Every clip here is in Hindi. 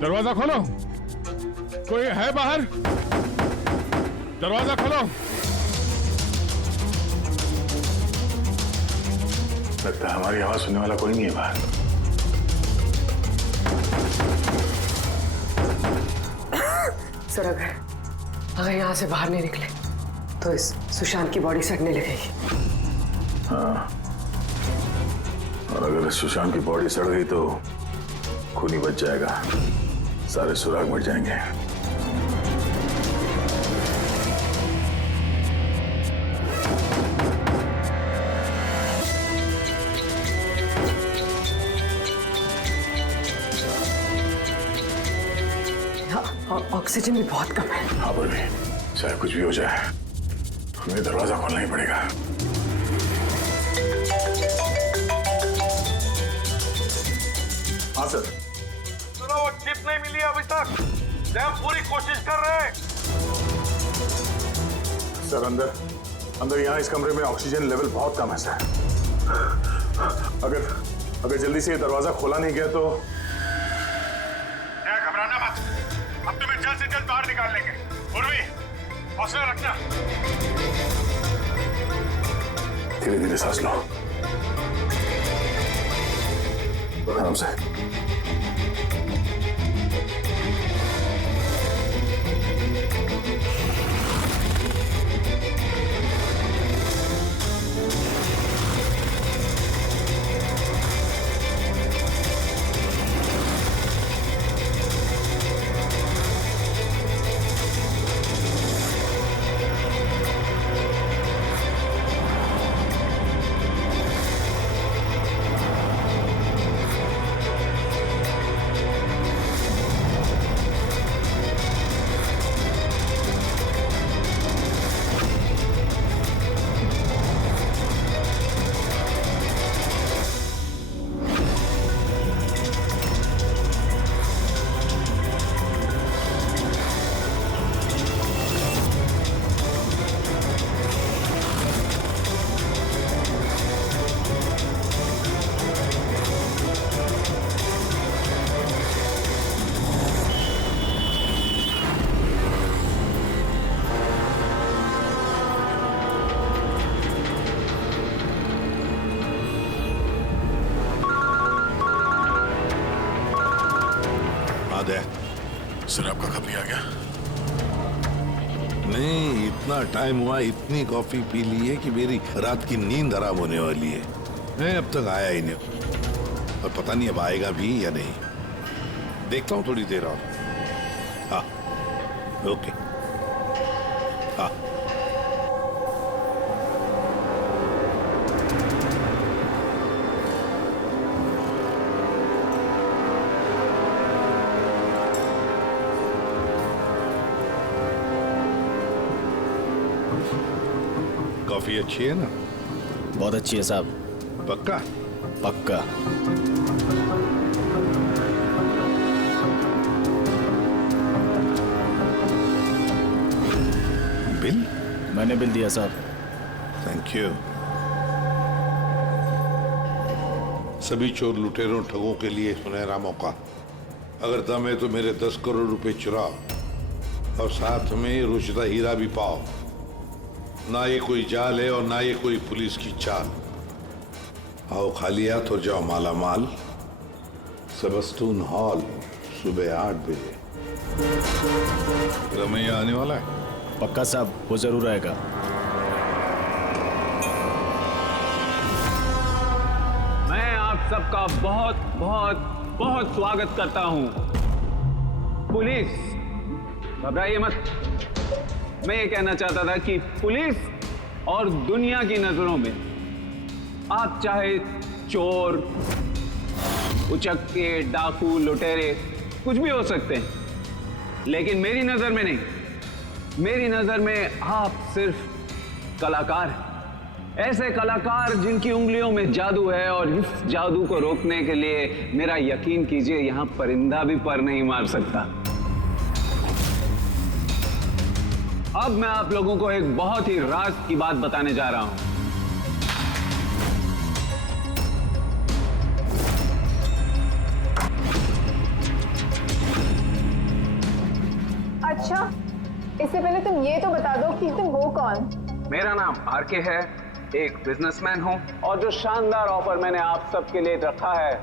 दरवाजा खोलो, कोई है बाहर? दरवाजा खोलो। लगता है हमारी आवाज सुनने वाला कोई नहीं है बाहर। सर अगर यहाँ से बाहर नहीं निकले तो इस सुशांत की बॉडी सड़ने लगेगी। हाँ, और अगर सुशांत की बॉडी सड़ गई तो खून ही बच जाएगा, सारे सुराग मिट जाएंगे। ऑक्सीजन भी बहुत कम है। हाँ बोली, चाहे कुछ भी हो जाए हमें दरवाजा खोलना ही पड़ेगा। हाँ सर। सुनो, वो चिप नहीं मिली अभी तक। हम पूरी कोशिश कर रहे हैं। सर अंदर यहाँ इस कमरे में ऑक्सीजन लेवल बहुत कम है सर। अगर जल्दी से ये दरवाजा खोला नहीं गया तो। घबराना मत, हम तुम्हें जल्द से जल्द बाहर निकाल लेंगे। उर्वी, हौसला रखना। धीरे धीरे सांस लो, आराम से। सर आपका कब नहीं आ गया? नहीं, इतना टाइम हुआ, इतनी कॉफी पी ली है कि मेरी रात की नींद हराम होने वाली है। नहीं, अब तक आया ही नहीं और पता नहीं अब आएगा भी या नहीं। देखता हूँ थोड़ी देर और। हाँ, ओके। हाँ, कॉफी अच्छी है ना? बहुत अच्छी है साहब। पक्का? पक्का। बिल? मैंने बिल दिया साहब। Thank you. सभी चोर लुटेरों ठगों के लिए सुनहरा मौका। अगर दम है तो मेरे 10 करोड़ रुपए चुराओ और साथ में रुचिता हीरा भी पाओ। ना ये कोई जाल है और ना ये कोई पुलिस की चाल। आओ खाली हाथ और जाओ माला माल। सबस्टून हॉल सुबह 8 बजे। रमैया आने वाला है? पक्का साहब, वो जरूर आएगा। मैं आप सबका बहुत बहुत बहुत स्वागत करता हूं। पुलिस, घबराइए मत। मैं ये कहना चाहता था कि पुलिस और दुनिया की नजरों में आप चाहे चोर, उचक्के, डाकू, लुटेरे कुछ भी हो सकते हैं, लेकिन मेरी नजर में नहीं। मेरी नजर में आप सिर्फ कलाकार हैं। ऐसे कलाकार जिनकी उंगलियों में जादू है, और इस जादू को रोकने के लिए मेरा यकीन कीजिए, यहां परिंदा भी पर नहीं मार सकता। अब मैं आप लोगों को एक बहुत ही राज की बात बताने जा रहा हूं। तुम ये तो बता दो कि तुम हो कौन? मेरा नाम आरके है, एक बिजनेसमैन हूँ, और जो शानदार ऑफर मैंने आप सबके लिए रखा है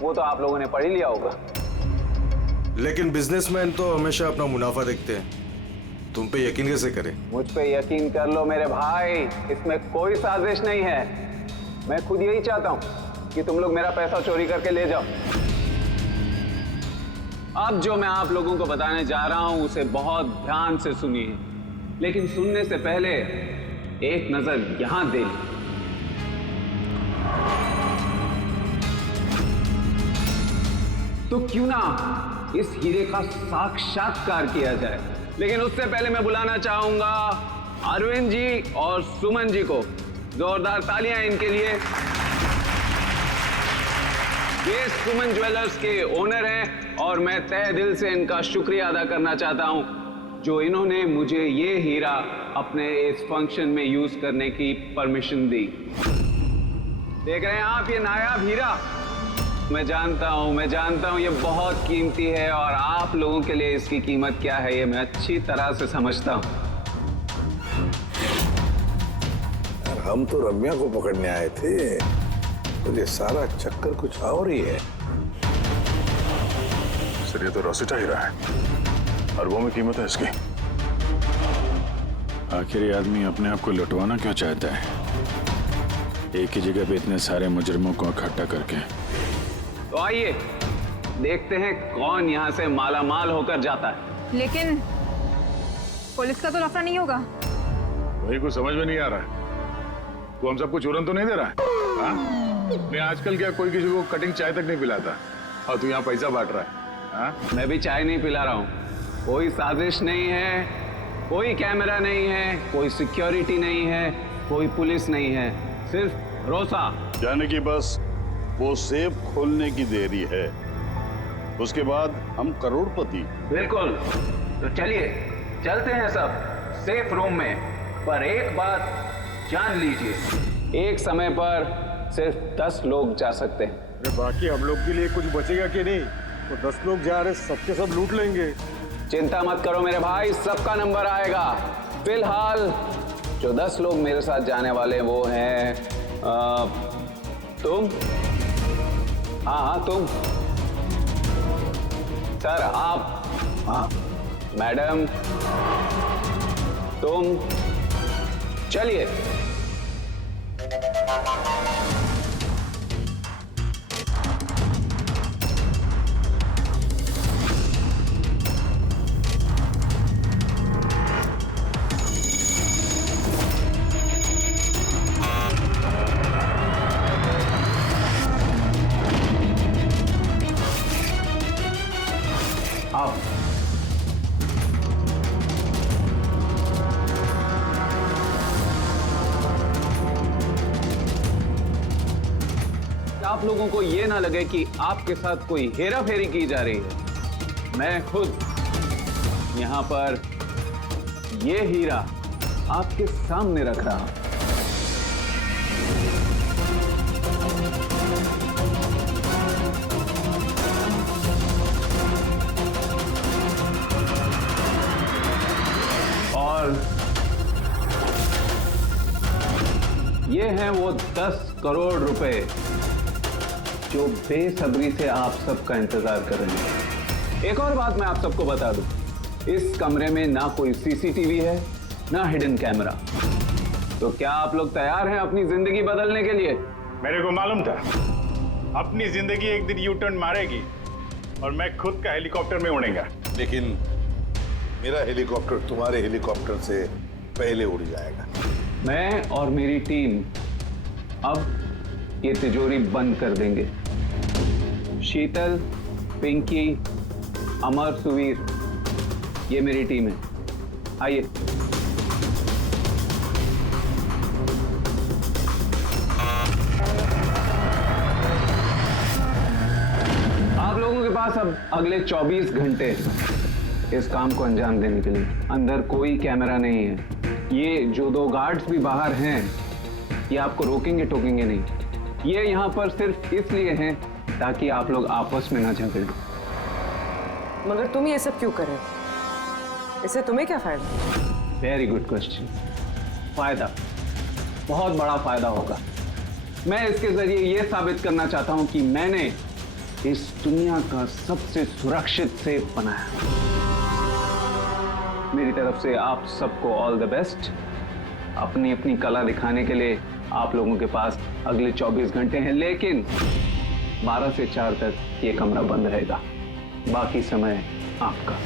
वो तो आप लोगों ने पढ़ ही लिया होगा। लेकिन बिजनेसमैन तो हमेशा अपना मुनाफा देखते हैं, तुम पे यकीन कैसे करें? मुझ पे यकीन कर लो मेरे भाई, इसमें कोई साजिश नहीं है। मैं खुद यही चाहता हूँ कि तुम लोग मेरा पैसा चोरी करके ले जाओ। अब जो मैं आप लोगों को बताने जा रहा हूं उसे बहुत ध्यान से सुनिए, लेकिन सुनने से पहले एक नजर यहां दे ली। तो क्यों ना इस हीरे का साक्षात्कार किया जाए। लेकिन उससे पहले मैं बुलाना चाहूंगा अरविंद जी और सुमन जी को। जोरदार तालियां इनके लिए। ये सुमन ज्वेलर्स के ओनर हैं और मैं तहे दिल से इनका शुक्रिया अदा करना चाहता हूं जो इन्होंने मुझे ये हीरा अपने इस फंक्शन में यूज करने की परमिशन दी। देख रहे हैं आप ये नायाब हीरा? मैं जानता हूं ये बहुत कीमती है और आप लोगों के लिए इसकी कीमत क्या है ये मैं अच्छी तरह से समझता हूं। हम तो रम्या को पकड़ने आए थे, तो ये सारा चक्कर कुछ और ही है। सर ये तो रोसिटा हीरा है, अरबों में कीमत है इसकी। आखिर ये आदमी अपने आप को लुटवाना क्यों चाहता है, एक ही जगह पे इतने सारे मुजरिमों को इकट्ठा करके? तो आइए देखते हैं कौन यहाँ से माला माल होकर जाता है। लेकिन पुलिस का तो लफड़ा नहीं होगा? वही कुछ समझ में नहीं आ रहा है। तू हम सबको चूरन तो नहीं दे रहा है? हाँ? मैं आजकल क्या कोई किसी को कटिंग चाय तक नहीं पिलाता और तू यहाँ पैसा बांट रहा है? हाँ? मैं भी चाय नहीं पिला रहा हूँ। कोई साजिश नहीं है, कोई कैमरा नहीं है, कोई सिक्योरिटी नहीं है, कोई पुलिस नहीं है, सिर्फ भरोसा। जाने की बस वो सेफ खोलने की देरी है, उसके बाद हम करोड़पति। बिल्कुल। तो चलिए चलते हैं सब सेफ रूम में। पर एक बात जान लीजिए, एक समय पर सिर्फ 10 लोग जा सकते हैं। अरे बाकी हम लोग के लिए कुछ बचेगा कि नहीं? तो 10 लोग जा रहे, सबके सब लूट लेंगे। चिंता मत करो मेरे भाई, सबका नंबर आएगा। फिलहाल जो 10 लोग मेरे साथ जाने वाले वो हैं तुम। हाँ तुम सर, आप, हाँ मैडम, तुम। चलिए आप लोगों को ये ना लगे कि आपके साथ कोई हेरा फेरी की जा रही है। मैं खुद यहां पर ये हीरा आपके सामने रख रहा हूं। और ये हैं वो 10 करोड़ रुपए जो बेसब्री से आप सबका इंतजार कर रहे हैं। एक और बात मैं आप सबको बता दूं, इस कमरे में ना कोई सीसीटीवी है ना हिडन कैमरा। तो क्या आप लोग तैयार हैं अपनी जिंदगी बदलने के लिए? मेरे को मालूम था अपनी जिंदगी एक दिन यू टर्न मारेगी और मैं खुद का हेलीकॉप्टर में उड़ेगा। लेकिन मेरा हेलीकॉप्टर तुम्हारे हेलीकॉप्टर से पहले उड़ जाएगा। मैं और मेरी टीम अब ये तिजोरी बंद कर देंगे। शीतल, पिंकी, अमर, सुवीर, ये मेरी टीम है। आइए। आप लोगों के पास अब अगले 24 घंटे इस काम को अंजाम देने के लिए। अंदर कोई कैमरा नहीं है। ये जो 2 गार्ड्स भी बाहर हैं, ये आपको रोकेंगे टोकेंगे नहीं। ये यहाँ पर सिर्फ इसलिए हैं ताकि आप लोग आपस में ना झगड़े। मगर तुम ये सब क्यों कर रहे हो? इससे तुम्हें क्या फायदा? Very good question. फायदा, बहुत बड़ा फायदा होगा। मैं इसके जरिए यह साबित करना चाहता हूं कि मैंने इस दुनिया का सबसे सुरक्षित सेफ बनाया। मेरी तरफ से आप सबको ऑल द बेस्ट। अपनी अपनी कला दिखाने के लिए आप लोगों के पास अगले 24 घंटे हैं, लेकिन 12 से 4 तक ये कमरा बंद रहेगा। बाकी समय आपका।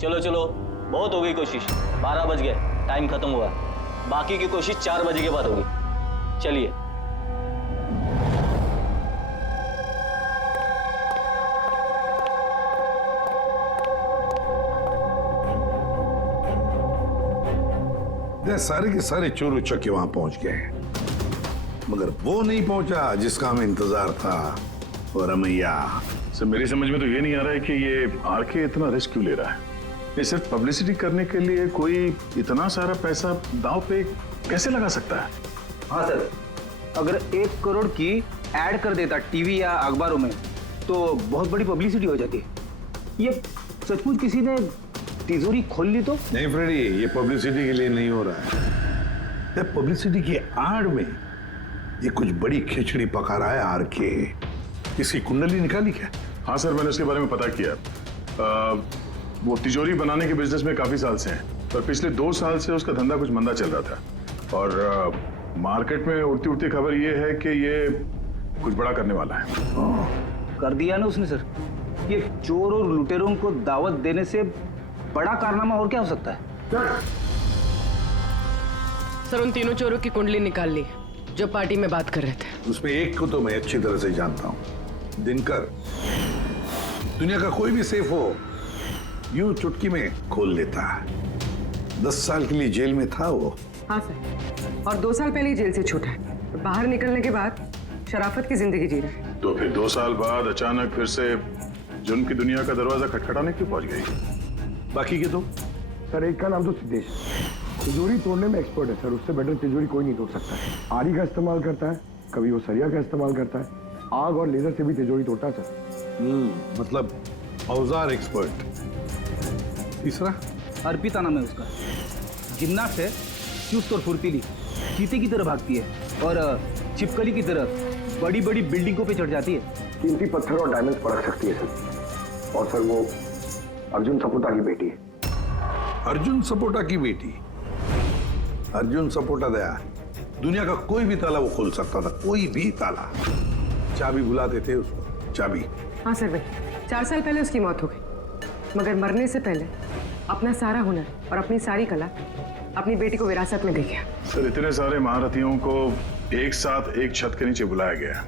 चलो चलो, बहुत हो गई कोशिश। 12 बज गए, टाइम खत्म हुआ। बाकी की कोशिश 4 बजे के बाद होगी। चलिए। सारे के सारे चोर उचक्के वहां पहुंच गए, मगर वो नहीं पहुंचा जिसका हमें इंतजार था। और रमैया, सर मेरी समझ में तो ये नहीं आ रहा है कि ये आरके इतना रिस्क क्यों ले रहा है। ये सिर्फ पब्लिसिटी करने के लिए कोई इतना सारा पैसा दांव पे कैसे लगा सकता है? हाँ सर, अगर 1 करोड़ की ऐड कर देता टीवी या अखबारों में तो बहुत बड़ी पब्लिसिटी हो जाती। ये सचमुच किसी ने तिजोरी खोल ली तो? नहीं फ्रेडी, ये पब्लिसिटी के लिए नहीं हो रहा है। ये पब्लिसिटी की आड़ में ये कुछ बड़ी खिचड़ी पका रहा है आरके। इसकी कुंडली निकाली क्या? हाँ सर, मैंने उसके बारे में पता किया। वो तिजोरी बनाने के बिजनेस में काफी साल से है, पर पिछले 2 साल से उसका धंधा कुछ मंदा चल रहा था। और मार्केट में उड़ती उड़ती खबर ये है कि ये कुछ बड़ा करने वाला है। कर दिया ना उसने सर। ये चोर और लुटेरों को दावत देने से बड़ा कारनामा और क्या हो सकता है? सर उन तीनों चोरों की कुंडली निकाल ली जो पार्टी में बात कर रहे थे। उसमें एक को तो मैं अच्छी तरह से जानता हूं, दिनकर। दुनिया का कोई भी सेफ हो यूं चुटकी में खोल लेता है। 10 साल के लिए जेल में था वो। हाँ सर, और 2 साल पहले ही जेल से छूटा है। बाहर निकलने के बाद शराफत की जिंदगी जी रहा है। तो फिर 2 साल बाद अचानक फिर से जुर्म की दुनिया का दरवाजा खटखटाने क्यों पहुंच गई? बाकी के दो? सर एक का नाम तो सिद्धेश, तिजोरी तोड़ने में एक्सपर्ट है सर। उससे बेटर तिजोरी कोई नहीं तोड़ सकता है। आरी का इस्तेमाल करता है, कभी वो सरिया का इस्तेमाल करता है, आग और लेजर से भी तिजोरी तोड़ता है सर। मतलब औजार एक्सपर्ट। तीसरा? अर्पिता नाम है उसका। जिम्नास्ट है, चुस्त और फुर्तीली, चीते की तरह भागती है और छिपकली की तरह बड़ी बड़ी बिल्डिंगों पे चढ़ जाती है। कीमती पत्थर और डायमंड्स परख सकती है सर। और सर वो अर्जुन सपोटा की बेटी है। अर्जुन सपोटा की बेटी? अर्जुन सपोटा दया दुनिया का कोई भी ताला वो खोल सकता था, कोई भी ताला। चाबी बुलाते थे उसको, चाबी। हाँ सर भाई, 4 साल पहले उसकी मौत हो गई, मगर मरने से पहले अपना सारा हुनर और अपनी सारी कला अपनी बेटी को विरासत में दे गया। सर इतने सारे महारथियों को एक साथ एक छत के नीचे बुलाया गया,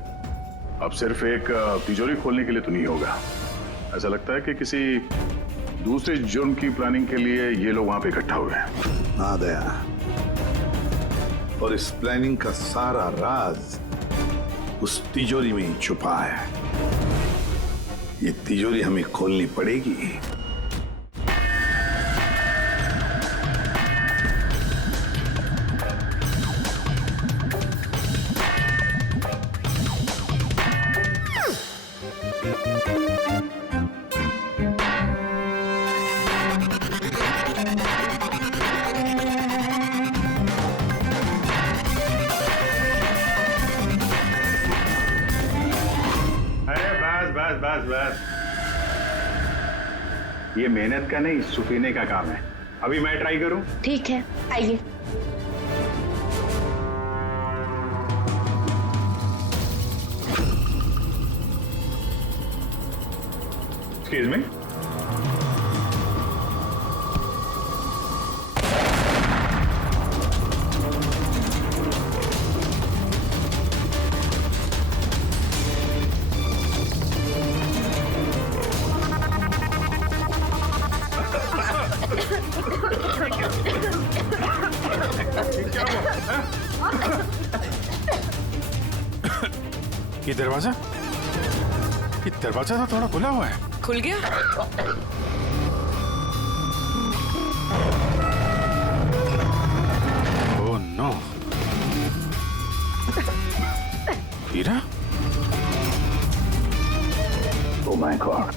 अब सिर्फ एक तिजोरी खोलने के लिए तो नहीं होगा। ऐसा लगता है कि किसी दूसरे जुर्म की प्लानिंग के लिए ये लोग वहां पे इकट्ठा हुए हैं। हाँ दया, और इस प्लानिंग का सारा राज उस तिजोरी में ही छुपा है। ये तिजोरी हमें खोलनी पड़ेगी। बस बस, ये मेहनत का नहीं सुपीने का काम है। अभी मैं ट्राई करूं? ठीक है, आइए। Excuse me. ये दरवाजा तो थोड़ा खुला हुआ है। खुल गया? Oh no. हीरा? Oh my god.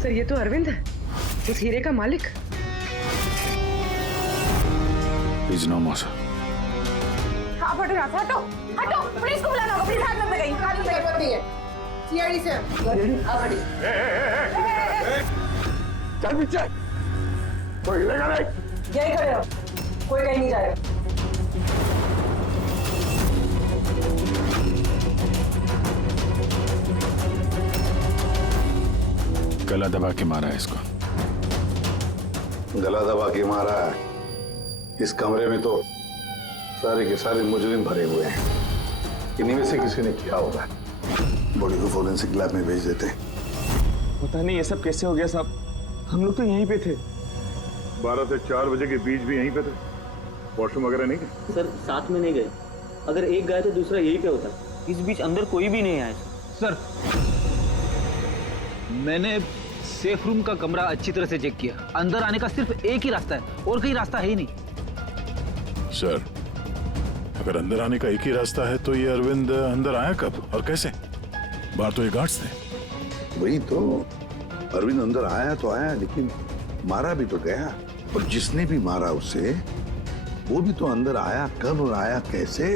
सर ये तो अरविंद है, उस हीरे का मालिक। Please no more sir. आप हटो यहाँ से, हटो हटो, पुलिस को बुलाना होगा, पुलिस हाथ में गई, हाथ में गई है। सीआईडी से आप हटिए। चल पीछे, कोई हिलेगा नहीं। यही खड़े रहो, कोई कहीं नहीं जाएगा। गला दबा के मारा है इसको। गला दबा के मारा है। इस कमरे में तो सारे के सारे मुजरिम भरे हुए हैं। इन्हीं में से किसी ने किया होगा। बॉडी को फोरेंसिक लैब में भेज देते हैं। पता नहीं ये सब कैसे हो गया साहब, हम लोग तो यहीं पे थे। 12 से 4 बजे के बीच भी यहीं पे थे। वॉशरूम वगैरह नहीं गए? सर साथ में नहीं गए, अगर एक गया तो दूसरा यही पे होता। इस बीच अंदर कोई भी नहीं आया। सर मैंने सेफ रूम का कमरा अच्छी तरह से चेक किया, अंदर आने का सिर्फ एक ही रास्ता है और कोई रास्ता है ही नहीं। सर, अगर अंदर आने का एक ही रास्ता है तो ये अरविंद अंदर आया कब और कैसे? बाहर तो ये गार्ड्स थे। वही तो, अरविंद अंदर आया तो आया, लेकिन मारा भी तो गया। और जिसने भी मारा उसे, वो भी तो अंदर आया कब और आया कैसे?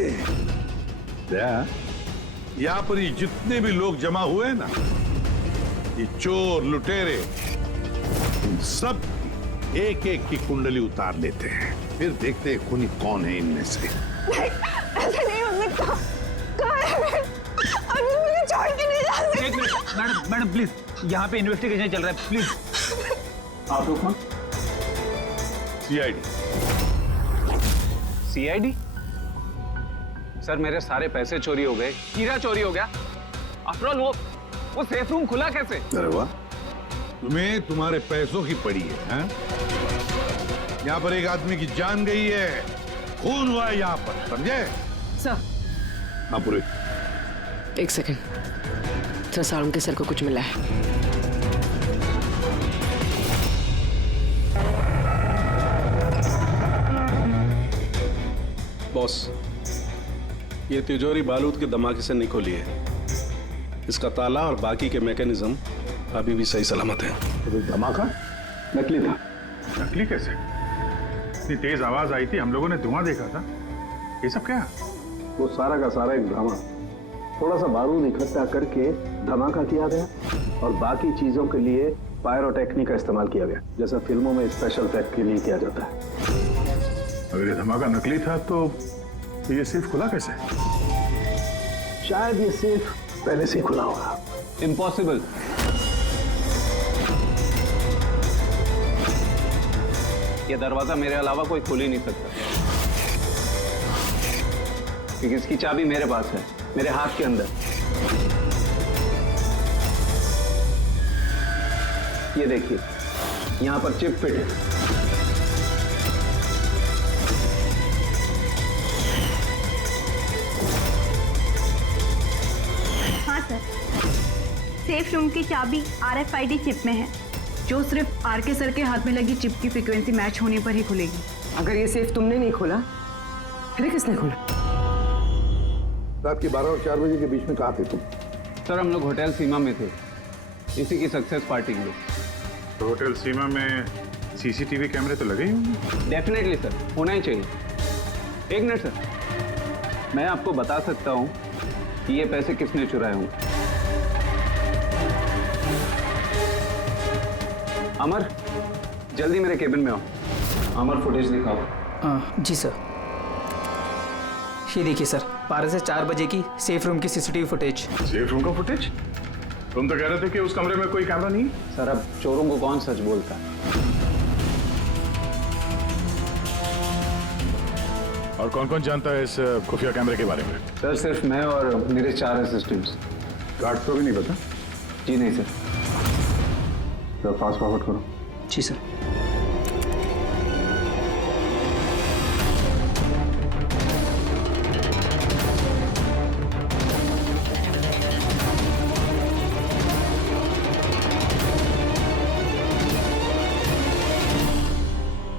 यहाँ पर ये जितने भी लोग जमा हुए हैं ना, ये चोर लुटेरे, इन सब एक एक की कुंडली उतार लेते हैं, फिर देखते हैं खूनी कौन है इनमें से। ऐसे नहीं हो सकता। कहाँ है? अभी मुझे छोड़ के नहीं जा सकते। एक मिनट मैडम प्लीज, यहाँ पे इन्वेस्टिगेशन चल रहा है, प्लीज। आप लोग कौन? सीआईडी। सीआईडी? सर मेरे सारे पैसे चोरी हो गए, हीरा चोरी हो गया। आफ्टर ऑल वो सेफ रूम खुला कैसे? अरे वाह, तुम्हें तुम्हारे पैसों की पड़ी है, हैं? यहाँ पर एक आदमी की जान गई है, खून हुआ है यहाँ पर, समझे? सर हाँ पूरे। एक सेकंड सर, सारुण के सर को कुछ मिला है। बॉस, ये तिजोरी बारूद के धमाके से नहीं खुली है। इसका ताला और बाकी के मैकेनिज्म अभी भी सही सलामत है। तो धमाका नकली था। नकली कैसे? इतनी तेज आवाज आई थी, हम लोगों ने धुआं देखा था। ये सब क्या? वो सारा का सारा एक ड्रामा। थोड़ा सा बारूद इकट्ठा करके धमाका किया गया और बाकी चीजों के लिए पायरोटेक्निक का इस्तेमाल किया गया, जैसा फिल्मों में स्पेशल इफेक्ट के लिए किया जाता है। अगर ये धमाका नकली था तो ये सेफ खुला कैसे? शायद ये सेफ पहले से ही खुला होगा। इम्पॉसिबल। ये दरवाजा मेरे अलावा कोई खोल ही नहीं सकता, क्योंकि इसकी चाबी मेरे पास है, मेरे हाथ के अंदर। ये देखिए, यहां पर चिप फिट है। हाँ सर, सेफ रूम की चाबी RFID चिप में है, जो सिर्फ आरके सर के हाथ में लगी चिप की फ्रीक्वेंसी मैच होने पर ही खुलेगी। अगर ये सेफ तुमने नहीं खोला, फिर किसने खोला? रात के 12 और 4 बजे के बीच में कहाँ थे तुम? सर हम लोग होटल सीमा में थे, इसी की सक्सेस पार्टी के लिए। तो होटल सीमा में सीसीटीवी कैमरे तो लगे ही होंगे। डेफिनेटली सर, होना ही चाहिए। एक मिनट सर, मैं आपको बता सकता हूँ कि ये पैसे किसने चुराए होंगे। अमर, जल्दी मेरे केबिन में आओ। अमर, फुटेज दिखाओ। जी सर। ये देखिए सर, 12 से 4 बजे की सेफ रूम की सीसीटीवी फुटेज। सेफ रूम का फुटेज? तुम तो कह रहे थे कि उस कमरे में कोई कैमरा नहीं। सर, अब चोरों को कौन सच बोलता है? और कौन कौन जानता है इस खुफिया कैमरे के बारे में? सर, सिर्फ मैं और मेरे 4 असिस्टेंट्स। गार्ड को भी नहीं पता? जी नहीं सर। तो फास्ट फॉरवर्ड करो। जी सर।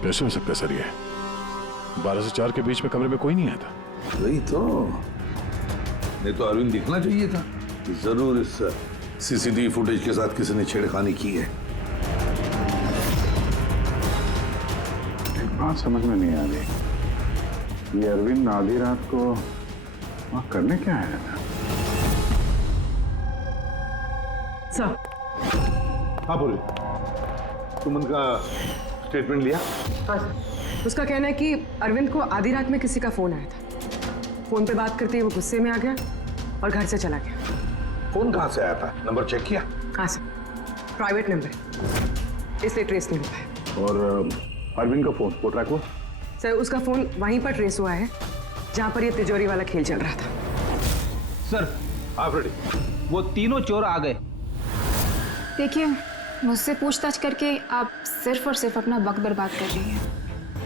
कैसे हो सकता है सर? ये 12 से 4 के बीच में कमरे में कोई नहीं आया था। वही तो, नहीं तो अरविंद दिखना चाहिए था। जरूर इस सीसीटीवी फुटेज के साथ किसी ने छेड़खानी की है। एक बात समझ में नहीं आ रही, ये अरविंद आधी रात को वहां करने क्या आया था? सर। हाँ बोले, तुम उनका स्टेटमेंट लिया? हाँ सर। उसका कहना है कि अरविंद को आधी रात में किसी का फोन आया था। फोन पे बात करते ही वो गुस्से में आ गया और घर से चला गया। फोन कहाँ से आया था? नंबर चेक किया? हाँ सर, प्राइवेट नंबर है, इसलिए ट्रेस नहीं हो पाया। और अरविंद का फोन वो ट्रैक हुआ? सर, उसका फोन वहीं पर ट्रेस हुआ है जहां पर ये तिजोरी वाला खेल चल रहा था। सर, आप रेडी? वो तीनों चोर आ गए। देखिए, मुझसे पूछताछ करके आप सिर्फ और सिर्फ अपना वक्त बर्बाद कर रही हैं।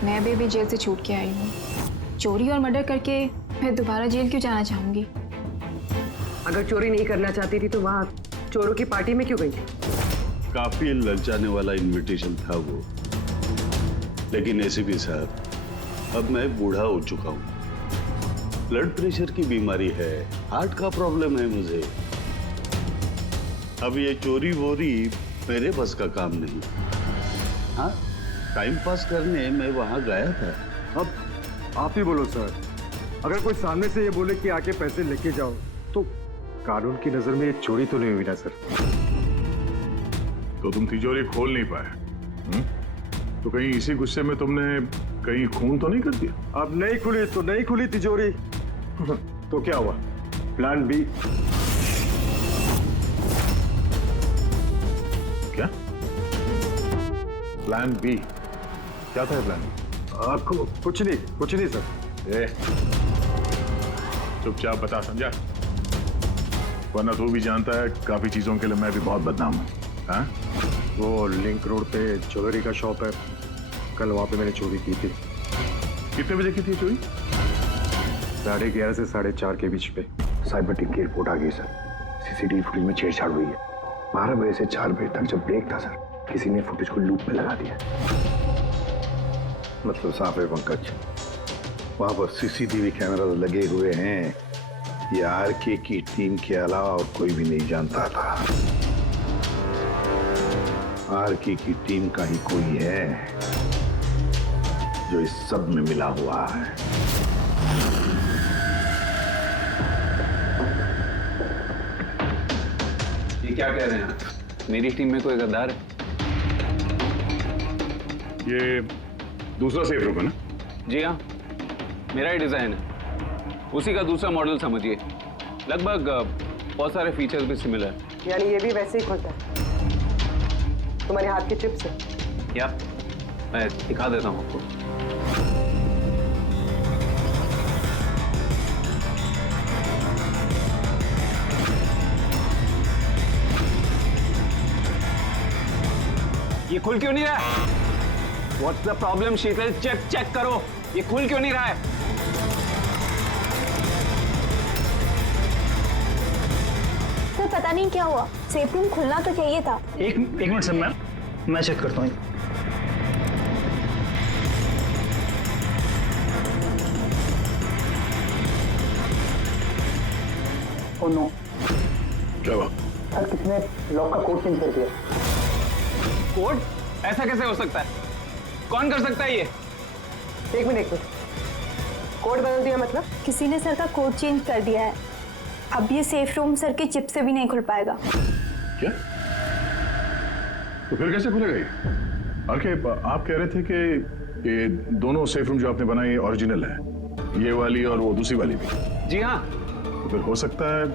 मैं अभी जेल से छूट के आई हूँ। चोरी और मर्डर करके मैं दोबारा जेल क्यों जाना चाहूँगी? अगर चोरी नहीं करना चाहती थी तो वहाँ चोरों की पार्टी में क्यों गई थी? काफी ललचाने वाला इनविटेशन था वो, लेकिन एसीपी साहब, अब मैं बूढ़ा हो चुका हूँ। ब्लड प्रेशर की बीमारी है, हार्ट का प्रॉब्लम है मुझे। अब ये चोरी वोरी मेरे बस का काम नहीं। हाँ, टाइम पास करने मैं वहां गया था। अब आप ही बोलो सर, अगर कोई सामने से ये बोले कि आके पैसे लेके जाओ, तो कानून की नजर में ये चोरी तो नहीं हुई ना सर? तो तुम तिजोरी खोल नहीं पाए? तो कहीं इसी गुस्से में तुमने कहीं खून तो नहीं कर दिया? अब नहीं खुली तो नहीं खुली तिजोरी। तो क्या हुआ? Plan B. क्या प्लान बी? क्या था प्लान बी? आपको कुछ नहीं सर। चुपचाप बता, समझा? वरना तू भी जानता है काफी चीजों के लिए मैं भी बहुत बदनाम हूँ। हाँ? वो लिंक रोड पे ज्वेलरी का शॉप है, कल वहां पे मैंने चोरी की थी। कितने बजे की थी चोरी? 11:30 से 4:30 के बीच पे। साइबर टीम की रिपोर्ट आ गई सर। सीसीटीवी फुटेज में छेड़छाड़ हुई है। 12 बजे से 4 बजे तक जब ब्रेक था सर, किसी ने फुटेज को लूप में लगा दिया। मतलब साफ है पंकज, वहां पर सीसीटीवी कैमरा लगे हुए हैं। ये आरके की टीम के अलावा और कोई भी नहीं जानता था। आरके की टीम का ही कोई है जो इस सब में मिला हुआ है। ये क्या कह रहे हैं आप? मेरी टीम में कोई गद्दार है? ये दूसरा सेफ रूम है ना? जी हाँ, मेरा ही डिजाइन है। उसी का दूसरा मॉडल समझिए। लगभग बहुत सारे फीचर्स भी सिमिलर। यानी ये भी वैसे ही खुलता है तुम्हारे हाथ के चिप से? क्या? मैं दिखा देता हूँ आपको। ये खुल क्यों नहीं रहा है? What's the problem, Sheetal? Check करो, ये खुल क्यों नहीं रहा है? सर, पता नहीं क्या हुआ, सेफ रूम खुलना तो चाहिए था। एक मिनट सर, मैं चेक करता हूँ। Oh no. क्या हुआ? सर, किसने लॉक का कोड चेंज कर दिया? कोड? ऐसा कैसे हो सकता है? कौन कर सकता है ये? एक मिनट कोड बदल दिया मतलब? किसी ने सर का कोड चेंज कर दिया है। अब ये सेफ रूम सर के चिप से भी नहीं खुल पाएगा। क्या? तो फिर कैसे खुलेगा ये? आरके, आप कह रहे थे कि ये दोनों सेफ रूम जो आपने बनाए ओरिजिनल है, ये वाली और वो दूसरी वाली भी? जी हाँ। तो फिर हो सकता है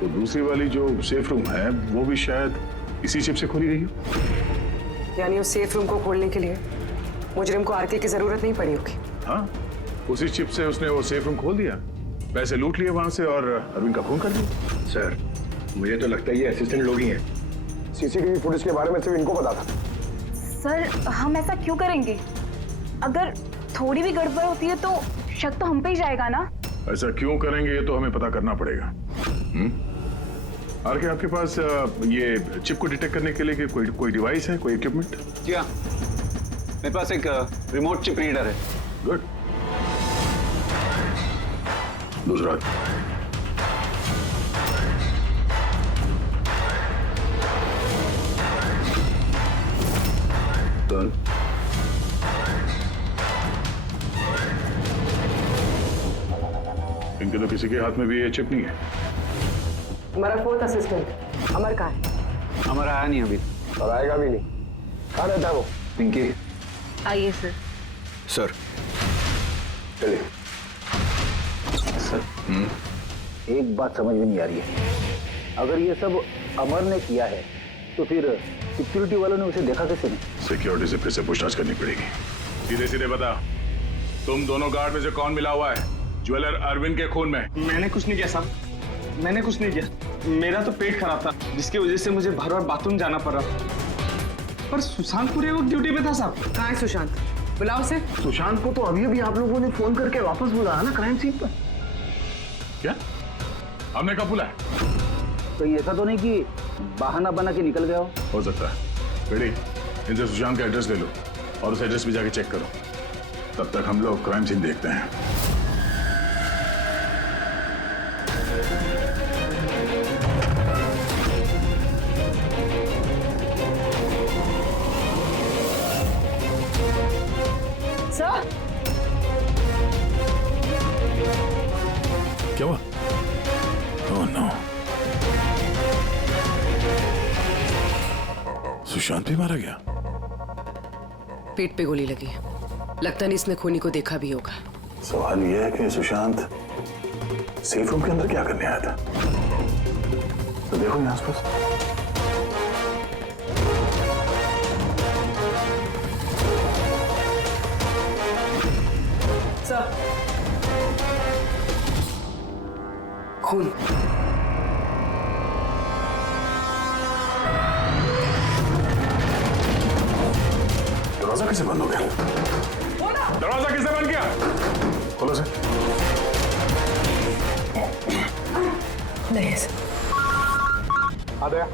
तो दूसरी वाली जो सेफ रूम है वो भी शायद इसी चिप से खोली गई हो। यानी उस सेफ रूम को खोलने के लिए मुजरिम को आरके की जरूरत नहीं पड़ी होगी। हाँ, उसी चिप से उसने वो सेफ रूम खोल दिया, पैसे लूट लिए वहां से और अरविंद का खून कर दिया। सर, मुझे तो लगता है ये असिस्टेंट लोग ही हैं। सीसीटीवी फुटेज के बारे में सिर्फ इनको पता था। सर, हम ऐसा क्यों करेंगे? अगर थोड़ी भी गड़बड़ होती है तो शक तो हम पे ही जाएगा ना। ऐसा क्यों करेंगे ये तो हमें पता करना पड़ेगा। आरके, आपके पास ये चिप को डिटेक्ट करने के लिए कोई डिवाइस है, कोई इक्विपमेंट? जी हाँ, मेरे पास एक रिमोट चिप रीडर है। गुड। दूसरा इनके तो किसी के हाथ में भी ये चिप नहीं है। हमारा फोर्थ असिस्टेंट अमर कहाँ है? हमारा आया नहीं अभी और आएगा भी नहीं। कहाँ रहता है वो? पिंकी। आइए सर। सर चलिए। सर, एक बात समझ में नहीं आ रही है। अगर ये सब अमर ने किया है तो फिर सिक्योरिटी वालों ने उसे देखा कैसे नहीं? सिक्योरिटी से फिर से पूछताछ करनी पड़ेगी। सीधे सीधे बता, तुम दोनों गार्ड में से कौन मिला हुआ है ज्वेलर अरविंद के खून में? मैंने कुछ नहीं किया साहब, मैंने कुछ नहीं किया। मेरा तो पेट खराब था जिसकी वजह से मुझे बार बार बाथरूम जाना पड़ रहा। पर सुशांत पूरे वक्त ड्यूटी पे था साहब। कहाँ है सुशांत? बुलाओ उसे। सुशांत को तो अभी अभी आप लोगों ने फोन करके वापस बुलाया ना क्राइम सीन पर। क्या? हमने कब बुलाया? कहीं ऐसा तो नहीं कि बहाना बना के निकल गया हो सकता है। बेटी, इनसे सुशांत का एड्रेस ले लो और उस एड्रेस पे जाके चेक करो। तब तक हम लोग क्राइम सीन देखते हैं। सर, क्या हुआ? ओह नो, सुशांत भी मारा गया। पेट पे गोली लगी है, लगता नहीं इसने खूनी को देखा भी होगा। सवाल यह है कि सुशांत सेफ रूम के अंदर क्या करने आया था? तो देखो यहाँ आसपास। सर, खून। दरवाजा कैसे बंद हो गया? दरवाजा किसने बंद किया? खोलो सर। नहीं सर। आ गया?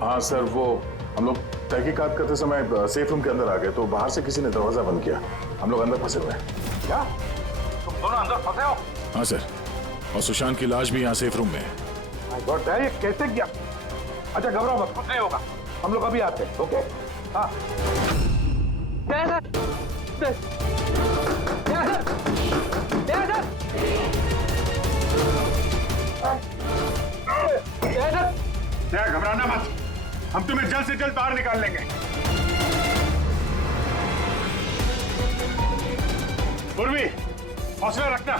हाँ सर, वो हम लोग तहकीकात करते समय सेफ रूम के अंदर आ गए तो बाहर से किसी ने दरवाजा बंद किया। हम लोग अंदर फंसे हुए हैं। क्या तुम दोनों अंदर फंसे हो? हाँ सर, और सुशांत की लाश भी यहाँ सेफ रूम में है। ये कैसे किया? अच्छा घबराओ मत, कुछ नहीं होगा, हम लोग अभी आते हैं। ओके? हाँ। घबराना मत, हम तुम्हें जल्द से जल्द बाहर निकाल लेंगे। पूर्वी, हौसला रखना।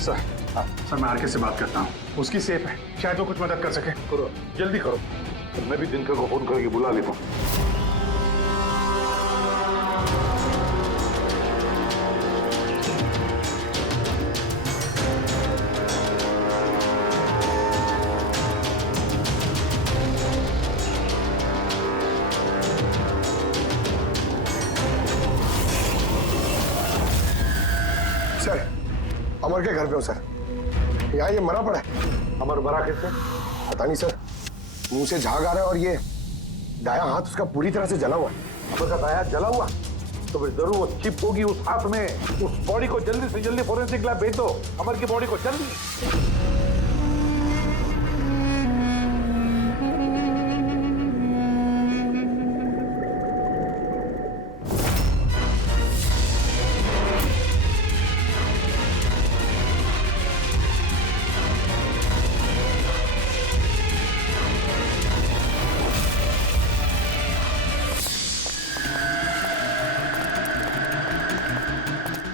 सर, मैं आरके से बात करता हूँ, उसकी सेफ है, शायद वो कुछ मदद कर सके। करो, जल्दी करो। मैं भी दिनकर को फोन करके बुला लेता हूँ। सर, अमर के घर पे हो सर। यहाँ ये मरा पड़ा है। अमर मरा कैसे? पता नहीं सर, मुंह से झाग आ रहा है और ये दायां हाथ उसका पूरी तरह से जला हुआ है। अमर का दाया जला हुआ? तो फिर जरूर वो चिप होगी उस हाथ में। उस बॉडी को जल्दी से जल्दी फोरेंसिक लैब भेज दो, अमर की बॉडी को जल्दी।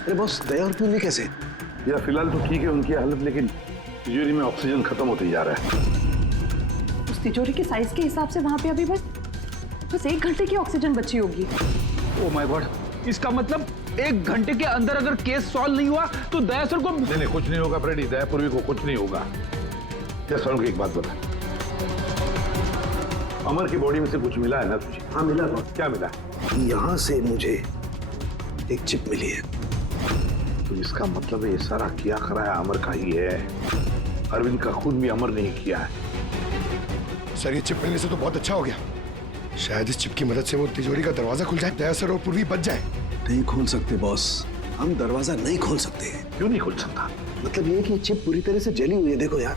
अरे बॉस, दया और पूर्वी कैसे? यार फिलहाल तो ठीक है उनकी हालत, लेकिन तिजोरी में ऑक्सीजन खत्म होते जा रहा है। उस तिजोरी के साइज के हिसाब से वहां पे अभी बस 1 घंटे की ऑक्सीजन बची होगी। ओ माय गॉड, इसका मतलब 1 घंटे के अंदर अगर केस सॉल्व नहीं हुआ तो दया सर को नहीं कुछ नहीं होगा फ्रेडी, दया पूर्वी को कुछ नहीं होगा। क्या सर को एक बात बता, अमर की बॉडी में से कुछ मिला है ना तुझे? हाँ मिला बॉस। क्या मिला? यहाँ से मुझे एक चिप मिली है। तो इसका मतलब ये सारा किया कराया अमर का ही है। अरविंद का खून भी अमर नहीं किया है। सर ये चिप मिलने से तो बहुत अच्छा हो गया। शायद इस चिप की मदद से वो तिजोरी का दरवाजा खुल जाए, दया सर और पूर्वी बच जाए। नहीं खोल सकते बॉस, हम दरवाजा नहीं खोल सकते। क्यों नहीं खोल सकता? मतलब ये कि चिप पूरी तरह से जली हुई है, देखो यार।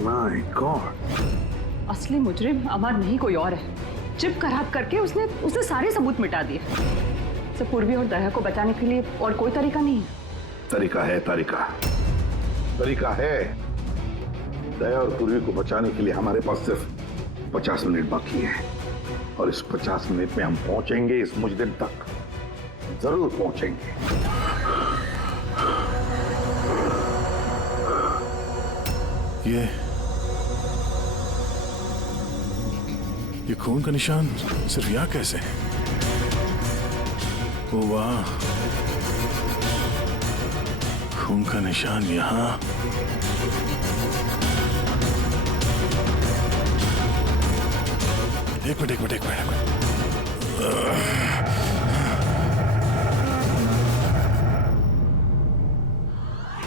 माय गॉड, असली मुजरिम अमर नहीं कोई और है। चिप खराब करके उसने सारे सबूत मिटा दिए। से पूर्वी और दया को बचाने के लिए और कोई तरीका नहीं है। तरीका है, तरीका है। दया और पूर्वी को बचाने के लिए हमारे पास सिर्फ 50 मिनट बाकी है, और इस 50 मिनट में हम पहुंचेंगे इस मुजरिम तक, जरूर पहुंचेंगे। ये खून का निशान सिर्फ यहाँ कैसे है? ओ वाह, खून का निशान यहाँ। एक मिनट।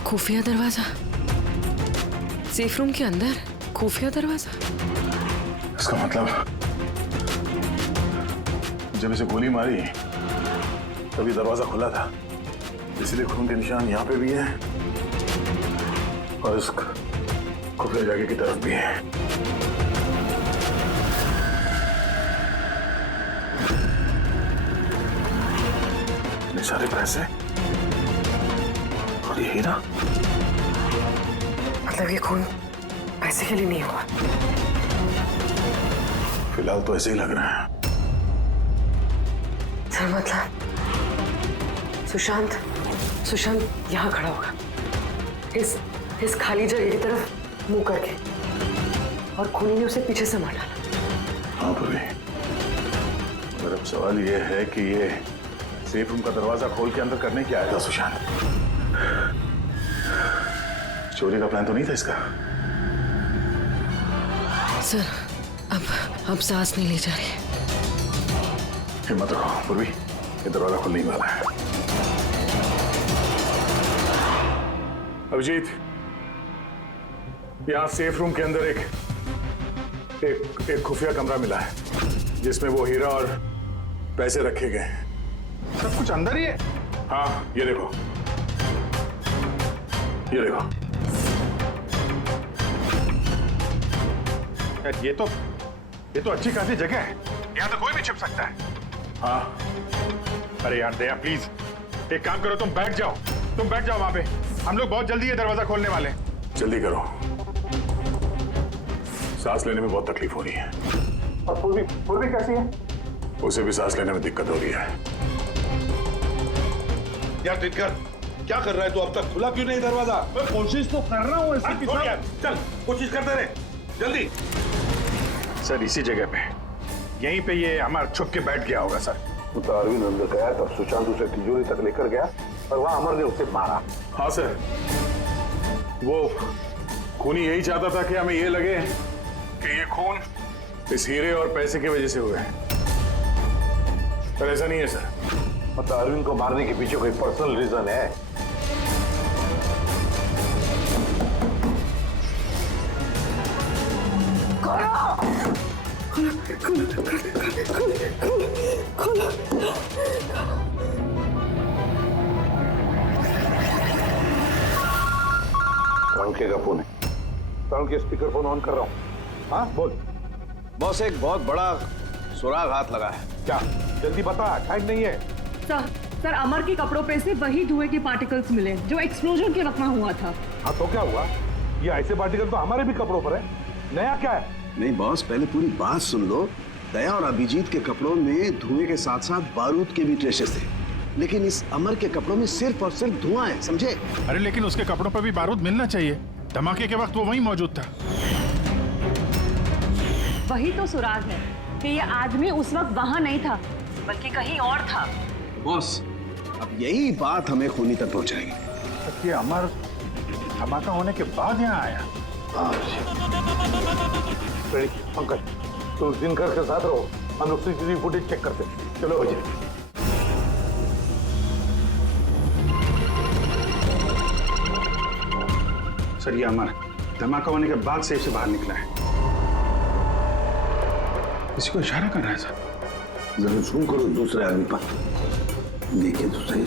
खुफिया दरवाजा, सेफ रूम के अंदर खुफिया दरवाजा। इसका मतलब जब इसे गोली मारी तभी दरवाजा खुला था, इसलिए खून के निशान यहाँ पे भी है और इस खुफिया जगह की तरफ भी है। इतने सारे पैसे और ये हीरा, मतलब ये खून पैसे के लिए नहीं हुआ। फिलहाल तो ऐसे ही लग रहा है। सर मतलब सुशांत यहाँ खड़ा होगा, इस खाली जगह की तरफ मुंह करके, और खूनी ने उसे पीछे से मार डाला। हाँ पूर्वी, पर अब सवाल ये है कि ये सेफ रूम का दरवाजा खोल के अंदर करने क्या आया था सुशांत? चोरी का प्लान तो नहीं था इसका? सर अब सांस नहीं ली जा रही। हिम्मत रखो पूर्वी, ये दरवाजा खुलने ही वाला है। अभिजीत, यहाँ सेफ रूम के अंदर एक खुफिया कमरा मिला है जिसमें वो हीरा और पैसे रखे गए हैं। सब कुछ अंदर ही है? हाँ, ये देखो। यार ये तो अच्छी खासी जगह है, यहाँ तो कोई भी छिप सकता है। हाँ। अरे यार दया प्लीज एक काम करो, तुम बैठ जाओ वहां पे, हम लोग बहुत जल्दी ये दरवाजा खोलने वाले हैं। जल्दी करो, सांस लेने में बहुत तकलीफ हो रही है। और पूर्वी कैसी है? उसे भी सांस लेने में दिक्कत हो रही है। यार दिनकर, क्या कर रहा है तू? अब तक खुला क्यों नहीं दरवाजा? मैं कोशिश तो कर रहा हूँ। चल कोशिश करते रहे, जल्दी। सर इसी जगह पे, यहीं पे ये अमर छुप के बैठ गया होगा सर। वो तो अरविंद अंदर गया तब सुशांत उसे तिजोरी तक लेकर गया और वहां अमर ने उसे मारा। हाँ सर, वो खूनी यही चाहता था कि हमें ये लगे कि ये खून इस हीरे और पैसे की वजह से हुआ है, पर ऐसा नहीं है सर। मतलब अरविंद को मारने के पीछे कोई पर्सनल रीजन है? राहुल के फोन है। राहुल के स्पीकर फोन ऑन कर रहा हूँ। हाँ बोल। बॉस एक बहुत बड़ा सुराग हाथ लगा है। क्या? जल्दी बता, टाइम नहीं है। सर अमर के कपड़ों पे से वही धुएं के पार्टिकल्स मिले जो एक्सप्लोजन के वक्त में हुआ था। हाँ तो क्या हुआ? ये ऐसे पार्टिकल तो हमारे भी कपड़ों पर है। नया क्या है? नहीं बॉस, पहले पूरी बात सुन लो। दया और अभिजीत के कपड़ों में धुएं के साथ साथ बारूद के भी ट्रेसेस थे, लेकिन इस अमर के कपड़ों में सिर्फ और सिर्फ धुआं है, समझे? अरे लेकिन उसके कपड़ों पर भी बारूद मिलना चाहिए। धमाके के वक्त वो वहीं मौजूद था। वही तो सुराग है कि ये आदमी उस वक्त वहाँ नहीं था बल्कि कहीं और था। बॉस अब यही बात हमें खूनी तक पहुंचाएगी। ये अमर धमाका होने के बाद यहाँ आया। पंकज तो दिनकर के साथ रहो, हम लोग सीसीटीवी फुटेज चेक करते हैं। चलो भैया। सर ये अमर धमाका होने के बाद सेफ से बाहर निकला है। किसी को इशारा कर रहा है सर। जरा जूम करो दूसरे आदमी पर, देखिए तो सही।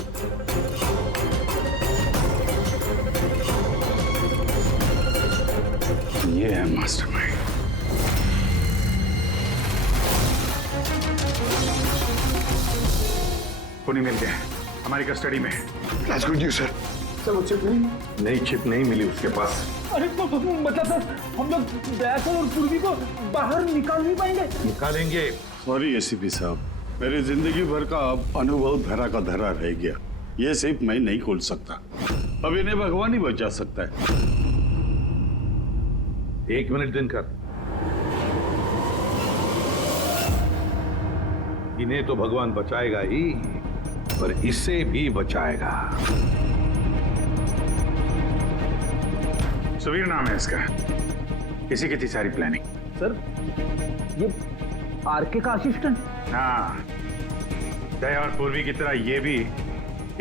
ये है मास्टरमाइंड। खूनी मिल गया, हमारी कस्टडी में है। That's good news, sir. Sir वो चिप नहीं? नई चिप नहीं मिली उसके पास। अरे तो मतलब सर हम लोग दया को और पूर्वी को बाहर निकाल नहीं पाएंगे? निकालेंगे। सॉरी एसीपी साहब, मेरी जिंदगी भर का अब अनुभव धरा का धरा रह गया। ये सिर्फ मैं नहीं खोल सकता, अब इन्हें भगवान ही बचा सकता है। 1 मिनट दिनकर, इन्हें तो भगवान बचाएगा ही, पर इसे भी बचाएगा। सुवीर नाम है इसका। इसी की थी सारी प्लानिंग। सर ये आरके का असिस्टेंट? हाँ, दया और पूर्वी की तरह ये भी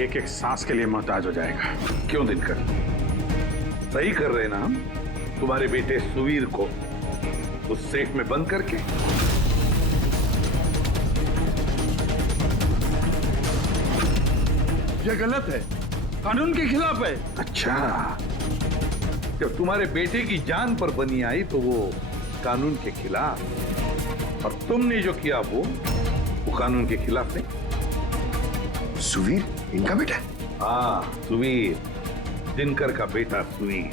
एक एक सांस के लिए मोहताज हो जाएगा। क्यों दिनकर? सही कर रहे ना हम? तुम्हारे बेटे सुवीर को उस सेफ में बंद करके। ये गलत है, कानून के खिलाफ है। अच्छा, जब तुम्हारे बेटे की जान पर बनी आई तो वो कानून के खिलाफ, और तुमने जो किया वो कानून के खिलाफ नहीं। सुवीर इनका बेटा? हाँ सुवीर, दिनकर का बेटा सुवीर।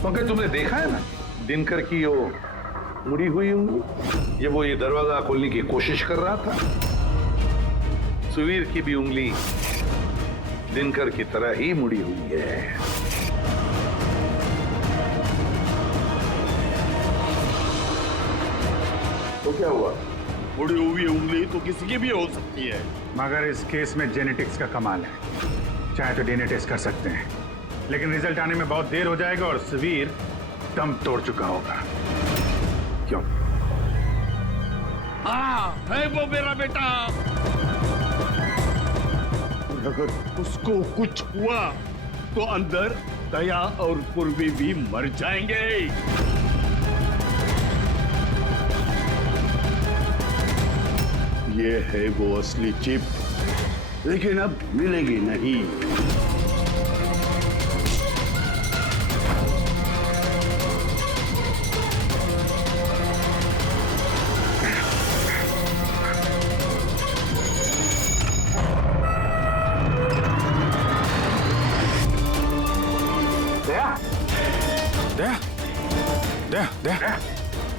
क्योंकि तुमने देखा है ना दिनकर की वो मुड़ी हुई उंगली, ये वो ये दरवाजा खोलने की कोशिश कर रहा था। सुवीर की भी उंगली दिनकर की तरह ही मुड़ी हुई है। तो क्या हुआ? मुड़ी हुई उंगली तो किसी की भी हो सकती है। मगर इस केस में जेनेटिक्स का कमाल है। चाहे तो डीएनए टेस्ट कर सकते हैं, लेकिन रिजल्ट आने में बहुत देर हो जाएगा और सुवीर दम तोड़ चुका होगा। क्यों? हाँ, है वो मेरा बेटा। अगर उसको कुछ हुआ तो अंदर दया और पूर्वी भी मर जाएंगे। ये है वो असली चिप, लेकिन अब मिलेगी नहीं।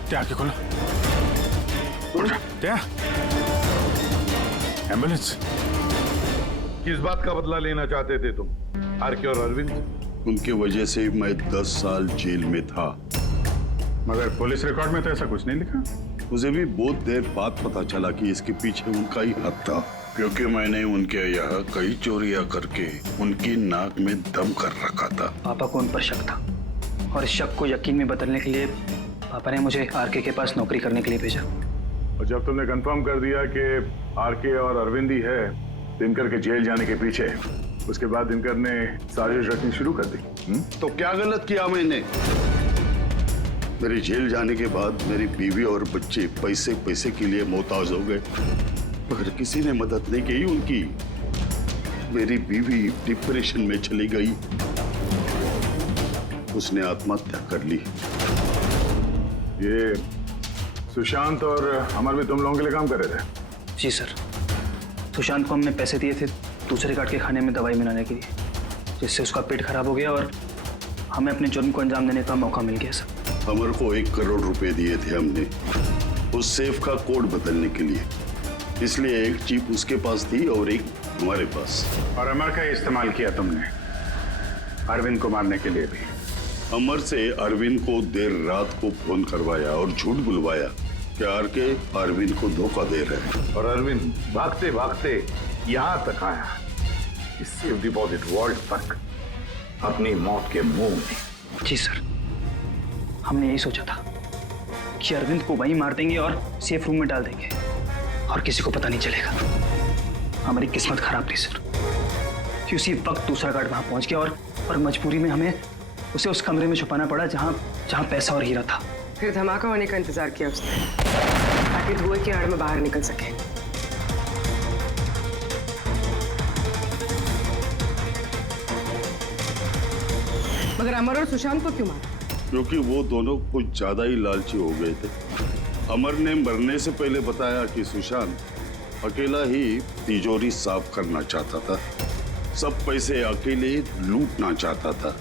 दया आके खोलो। दया, एम्बुलेंस। किस बात का बदला लेना चाहते थे तुम, आरके और अरविंद? उनकी वजह से मैं 10 साल जेल में था। मगर पुलिस रिकॉर्ड में तो ऐसा कुछ नहीं लिखा। मुझे भी बहुत देर बाद पता चला कि इसके पीछे उनका ही हाथ था, क्योंकि मैंने उनके यहाँ कई चोरियां करके उनकी नाक में दम कर रखा था। पापा को उन पर शक था और इस शक को यकीन में बदलने के लिए पापा ने मुझे आरके के पास नौकरी करने के लिए भेजा। और जब तुमने कंफर्म कर दिया कि आरके और अरविंद ही है दिनकर के जेल जाने के पीछे, उसके बाद दिनकर ने साजिश रचनी शुरू कर दी। तो क्या गलत किया मैंने? मेरी जेल जाने के बाद मेरी बीवी और बच्चे पैसे पैसे के लिए मोहताज हो गए, मगर किसी ने मदद नहीं की उनकी। मेरी बीवी डिप्रेशन में चली गई, उसने आत्महत्या कर ली। ये सुशांत और अमर भी तुम लोगों के लिए काम कर रहे थे? जी सर, सुशांत को हमने पैसे दिए थे दूसरे गार्ड के खाने में दवाई मिलाने के लिए, जिससे उसका पेट खराब हो गया और हमें अपने जुर्म को अंजाम देने का मौका मिल गया सर। अमर को 1 करोड़ रुपए दिए थे हमने उस सेफ का कोड बदलने के लिए, इसलिए एक चिप उसके पास थी और एक हमारे पास। और अमर का इस्तेमाल किया तुमने अरविंद को मारने के लिए भी। अमर से अरविंद को देर रात को फोन करवाया और झूठ बुलवाया कि आरके अरविंद को धोखा दे रहे हैं। और अरविंद भागते भागते यहां तक आया, इस सेफ डिपॉजिट वॉल्ट तक, अपनी मौत के मुंह में। जी सर, हमने यही सोचा था कि अरविंद को वहीं मार देंगे और सेफ रूम में डाल देंगे और किसी को पता नहीं चलेगा। हमारी किस्मत खराब थी सर कि उसी वक्त दूसरा गार्ड वहां पहुंच गया और मजबूरी में हमें उसे उस कमरे में छुपाना पड़ा जहां पैसा और हीरा था। फिर धमाका होने का इंतजार किया उसने ताकि धुएं की आड़ में बाहर निकल सके। मगर अमर और सुशांत को क्यों मारा? क्योंकि वो दोनों कुछ ज्यादा ही लालची हो गए थे। अमर ने मरने से पहले बताया कि सुशांत अकेला ही तिजोरी साफ करना चाहता था, सब पैसे अकेले लूटना चाहता था,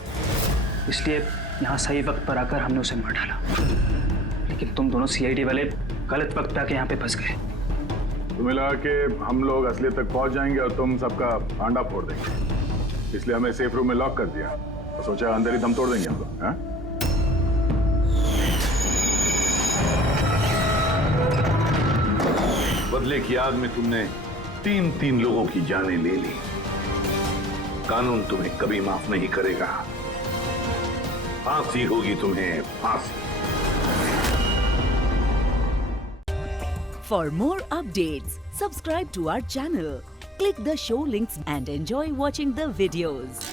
इसलिए यहाँ सही वक्त पर आकर हमने उसे मार डाला। लेकिन तुम दोनों सीआईडी वाले गलत वक्त पे आके यहाँ पे फंस गए। तुम्हें लगा कि हम लोग असलियत तक पहुंच जाएंगे और तुम सबका आंडा फोड़ देंगे, इसलिए हमें सेफ रूम में लॉक कर दिया और सोचा अंदर ही दम तोड़ देंगे हम लोग। हाँ? बदले की आग में तुमने 3 लोगों की जानें ले ली। कानून तुम्हें कभी माफ नहीं करेगा, फांसी होगी तुम्हें, फांसी। For more updates, subscribe to our channel, click the show links and enjoy watching the videos.